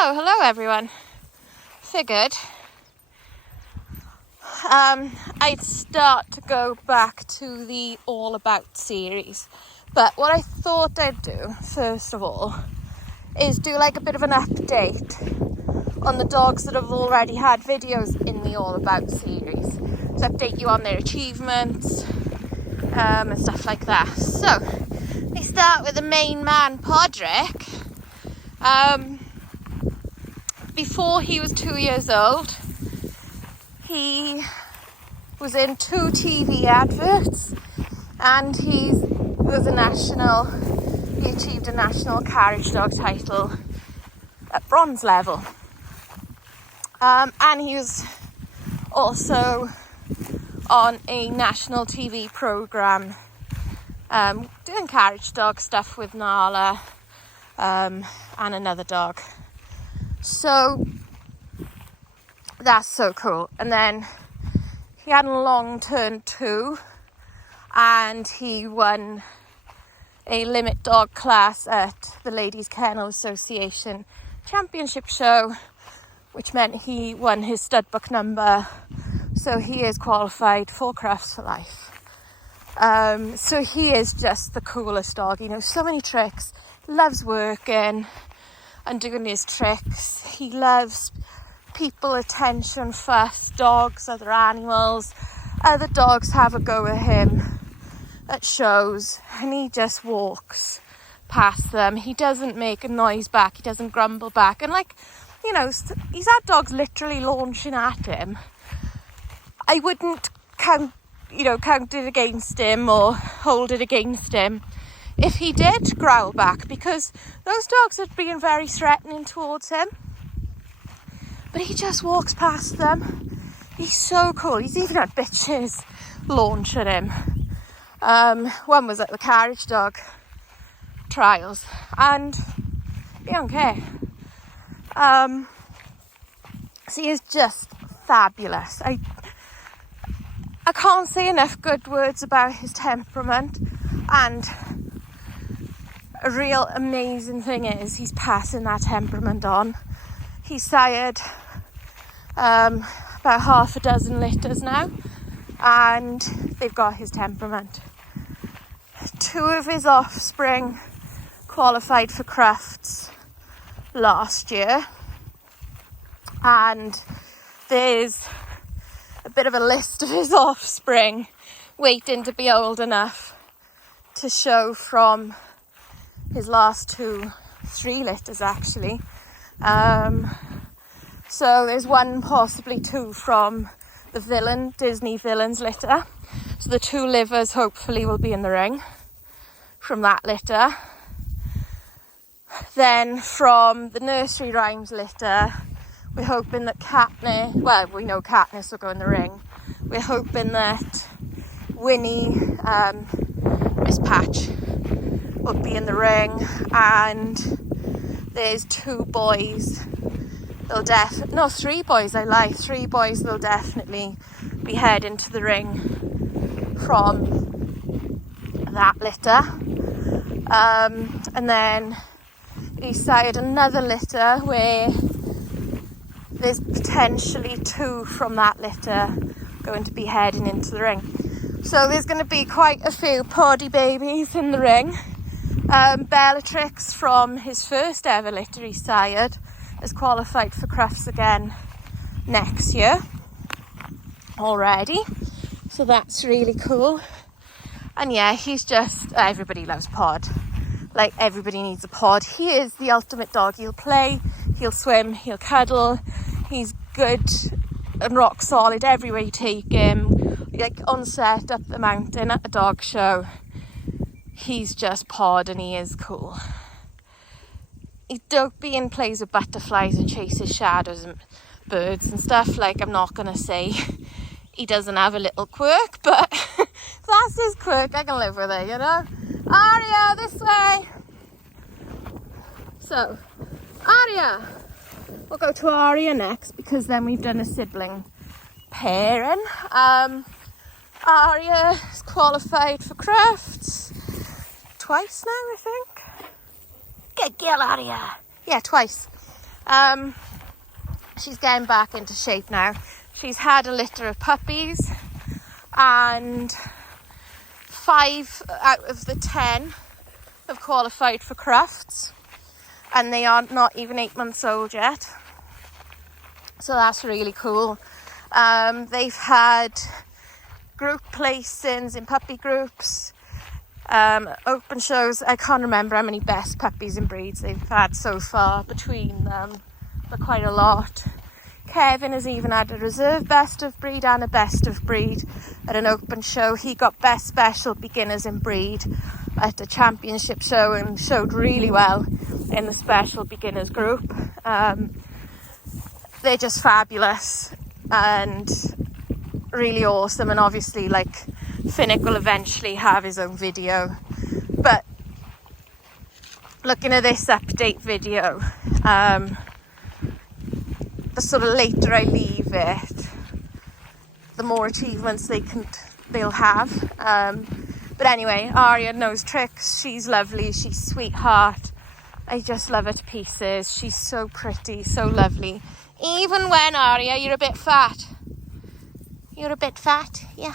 Hello everyone. Figured I'd start to go back to the All About series, but what I thought I'd do first of all is do like a bit of an update on the dogs that have already had videos in the All About series, to update you on their achievements and stuff like that. So we start with the main man, Podrick. Before he was 2 years old, he was in 2 TV adverts, and he achieved a national carriage dog title at bronze level. And he was also on a national TV programme doing carriage dog stuff with Nala and another dog. So that's so cool. And then he had a long turn too, and he won a limit dog class at the Ladies Kennel Association Championship show, which meant he won his stud book number, so he is qualified for Crufts for life. So he is just the coolest dog. He knows so many tricks, loves working and doing his tricks. He loves people, attention, fuss, dogs, other animals. Other dogs have a go at him at shows, and he just walks past them. He doesn't make a noise back, he doesn't grumble back. And he's had dogs literally launching at him. I wouldn't count it against him or hold it against him if he did growl back, because those dogs are being very threatening towards him. But he just walks past them. He's so cool. He's even had bitches launch at him. One was at the carriage dog trials, and he don't care. So he is just fabulous. I can't say enough good words about his temperament, and a real amazing thing is he's passing that temperament on. He's sired about half a dozen litters now, and they've got his temperament. 2 of his offspring qualified for Crufts last year, and there's a bit of a list of his offspring waiting to be old enough to show from his last 3 litters actually. So there's 1, possibly 2 from the Disney Villains litter. So the 2 livers hopefully will be in the ring from that litter. Then from the Nursery Rhymes litter, we're hoping that Katniss, we know Katniss will go in the ring. We're hoping that Winnie, Miss Patch, will be in the ring, and there's 2 boys. 3 boys, 3 boys will definitely be heading to the ring from that litter. And then he sired another litter where there's potentially 2 from that litter going to be heading into the ring. So there's going to be quite a few poddy babies in the ring. Bellatrix, from his first ever litter he sired, is qualified for Crufts again next year already. So that's really cool. And yeah, he's just, everybody loves Pod. Like, everybody needs a Pod. He is the ultimate dog. He'll play, he'll swim, he'll cuddle. He's good and rock solid everywhere you take him. Like on set, up the mountain, at a dog show. He's just Pod, and he is cool. He's dopey and plays with butterflies and chases shadows and birds and stuff. Like, I'm not going to say he doesn't have a little quirk, but that's his quirk. I can live with it, you know. Aria, this way. So, Aria. We'll go to Aria next, because then we've done a sibling pairing. Aria is qualified for Crufts twice now, I think. Get Aria. Yeah, twice. She's getting back into shape now. She's had a litter of puppies, and 5 out of the 10 have qualified for crufts, and they are not even 8 months old yet. So that's really cool. They've had group placings in puppy groups, open shows. I can't remember how many best puppies and breeds they've had so far between them, but quite a lot. Kevin has even had a reserve best of breed and a best of breed at an open show. He got best special beginners in breed at a championship show and showed really well in the special beginners group. They're just fabulous and really awesome, and obviously like Finnick will eventually have his own video, but looking at this update video, the sort of later I leave it, the more achievements they'll have. But anyway, Aria knows tricks. She's lovely. She's a sweetheart. I just love her to pieces. She's so pretty, so lovely. Even when, Aria, you're a bit fat. You're a bit fat. Yeah.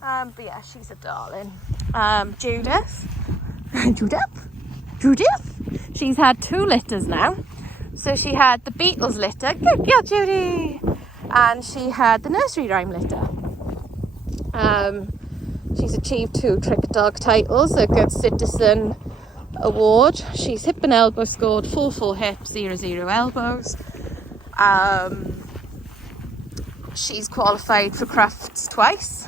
But yeah, she's a darling. Judith. She's had 2 litters now. So she had the Beatles litter. Good girl, Judy. And she had the nursery rhyme litter. She's achieved 2 trick dog titles, a Good Citizen award. She's hip and elbow scored 4 hips, 0 elbows. She's qualified for crufts twice.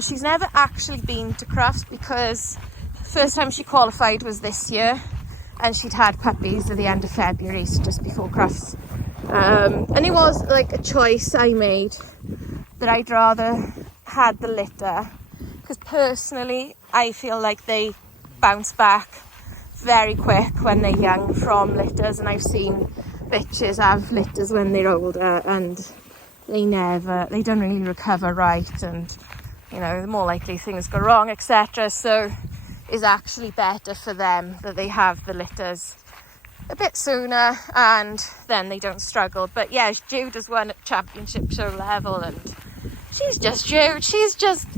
She's never actually been to crufts because the first time she qualified was this year, and she'd had puppies at the end of February, so just before crufts. And it was like a choice I made that I'd rather had the litter, because personally I feel like they bounce back very quick when they're young from litters, and I've seen bitches have litters when they're older and they don't really recover right, and you know, the more likely things go wrong, etc. So it's actually better for them that they have the litters a bit sooner, and then they don't struggle. But yeah, Jude has won at championship show level, and she's just Jude. She's just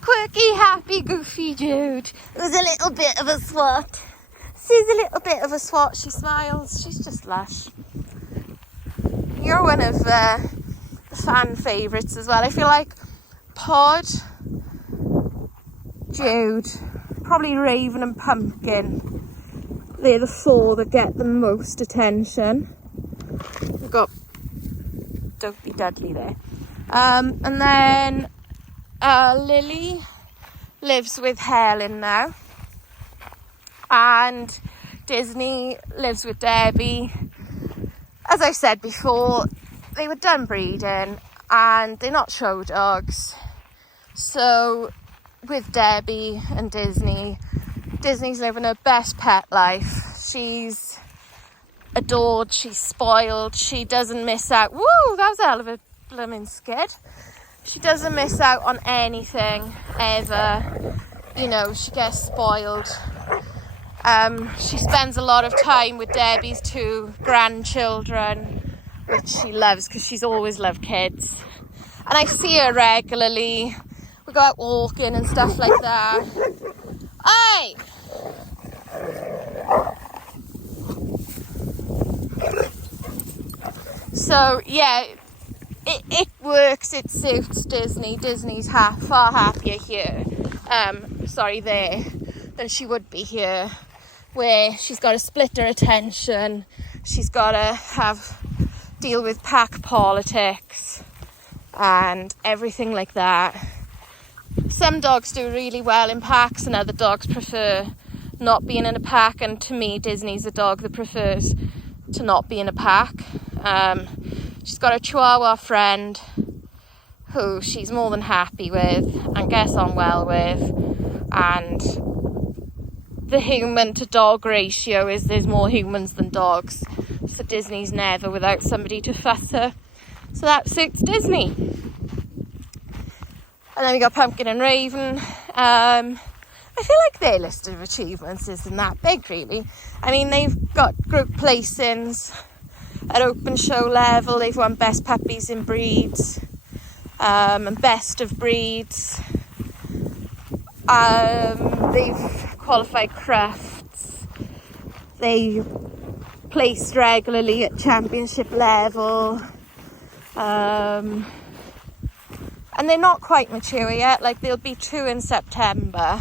quirky, happy, goofy Jude. There's a little bit of a swat. She's a little bit of a swat. She smiles. She's just lush. You're one of the fan favourites as well. I feel like Pod, Jude, probably Raven and Pumpkin, they're the 4 that get the most attention. We've got Dopey Dudley there. And then Lily lives with Helen now. And Disney lives with Debbie. As I said before, they were done breeding and they're not show dogs. So with Debbie and Disney's living her best pet life. She's adored, she's spoiled, she doesn't miss out. Woo, that was a hell of a blooming skid. She doesn't miss out on anything ever. You know, she gets spoiled. She spends a lot of time with Debbie's 2 grandchildren, which she loves because she's always loved kids. And I see her regularly. We go out walking and stuff like that. Hey! So yeah, it works, it suits Disney. Disney's far happier here, there, than she would be here, where she's got to split her attention, she's got to deal with pack politics and everything like that. Some dogs do really well in packs and other dogs prefer not being in a pack, and to me Disney's a dog that prefers to not be in a pack. She's got a Chihuahua friend who she's more than happy with and gets on well with, and the human to dog ratio is there's more humans than dogs, so Disney's never without somebody to fuss her, so that suits Disney. And then we got Pumpkin and Raven. I feel like their list of achievements isn't that big, really. I mean, they've got group placings at open show level. They've won best puppies in breeds, and best of breeds. They've qualified crafts. They placed regularly at championship level. And they're not quite mature yet. Like, they'll be 2 in September.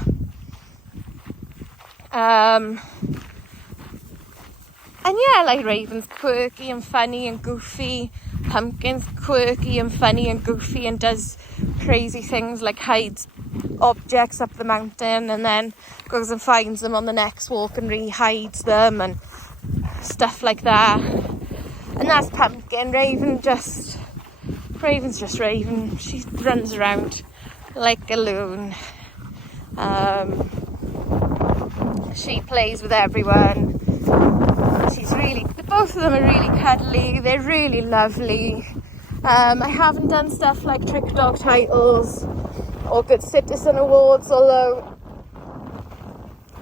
And yeah, like, Raven's quirky and funny and goofy. Pumpkin's quirky and funny and goofy and does crazy things like hides objects up the mountain and then goes and finds them on the next walk and re-hides them and stuff like that. And that's Pumpkin. Raven's just Raven. She runs around like a loon. She plays with everyone. Both of them are really cuddly. They're really lovely. I haven't done stuff like trick dog titles or good citizen awards, although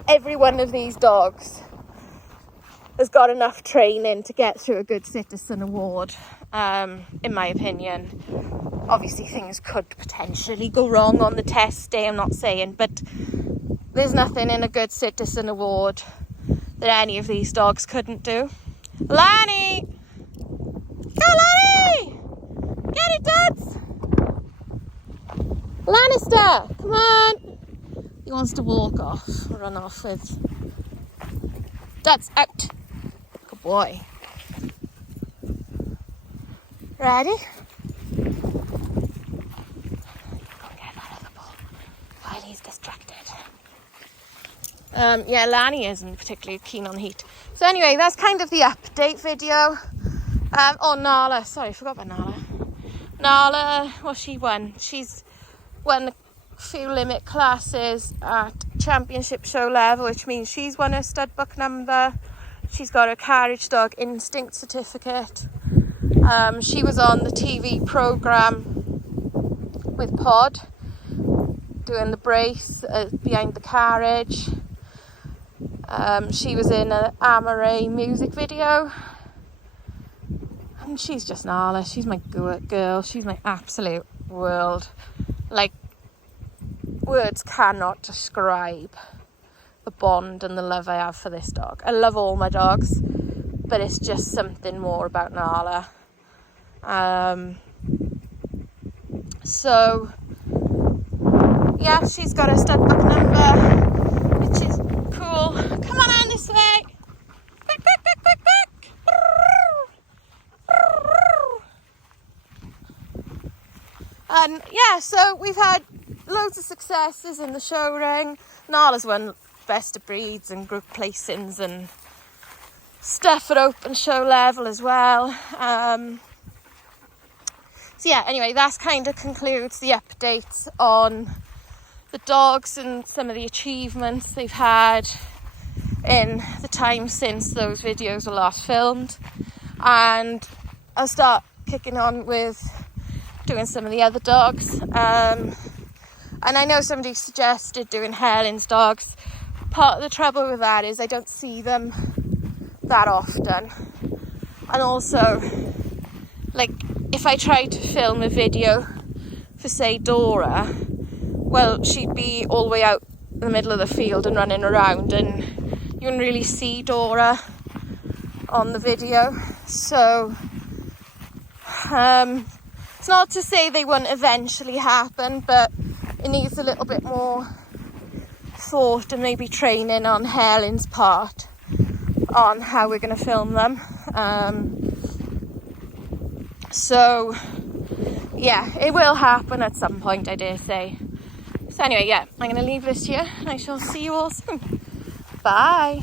every one of these dogs has got enough training to get through a good citizen award, in my opinion. Obviously things could potentially go wrong on the test day, I'm not saying, but there's nothing in a good citizen award that any of these dogs couldn't do. Lanny! Go, Lanny! Get it, Duds! Lannister! Come on! He wants to walk off, run off with. Duds, out! Good boy. Ready? Go get that other ball while he's distracted. Yeah, Lanny isn't particularly keen on heat. So anyway, that's kind of the update video. Nala. Sorry, I forgot about Nala. Nala, well, she won. She's won a few limit classes at championship show level, which means she's won her stud book number. She's got her carriage dog instinct certificate. She was on the TV programme with Pod, doing the brace behind the carriage. She was in an Amaray music video. And she's just Nala. She's my girl. She's my absolute world. Like, words cannot describe the bond and the love I have for this dog. I love all my dogs, but it's just something more about Nala. So, yeah, she's got a stud book number, which is cool. Come on this way. Quick, quick, quick, quick, quick. And yeah, so we've had loads of successes in the show ring. Nala's won best of breeds and group placings and stuff at open show level as well. So yeah, anyway, that kind of concludes the updates on the dogs and some of the achievements they've had in the time since those videos were last filmed. And I'll start kicking on with doing some of the other dogs. And I know somebody suggested doing Helen's dogs. Part of the trouble with that is I don't see them that often. And also, like, if I tried to film a video for, say, Dora, well, she'd be all the way out in the middle of the field and running around, and you wouldn't really see Dora on the video. So, it's not to say they won't eventually happen, but it needs a little bit more thought and maybe training on Helen's part on how we're going to film them. So, yeah, it will happen at some point, I dare say. So anyway, yeah, I'm going to leave this here and I shall see you all soon. Bye.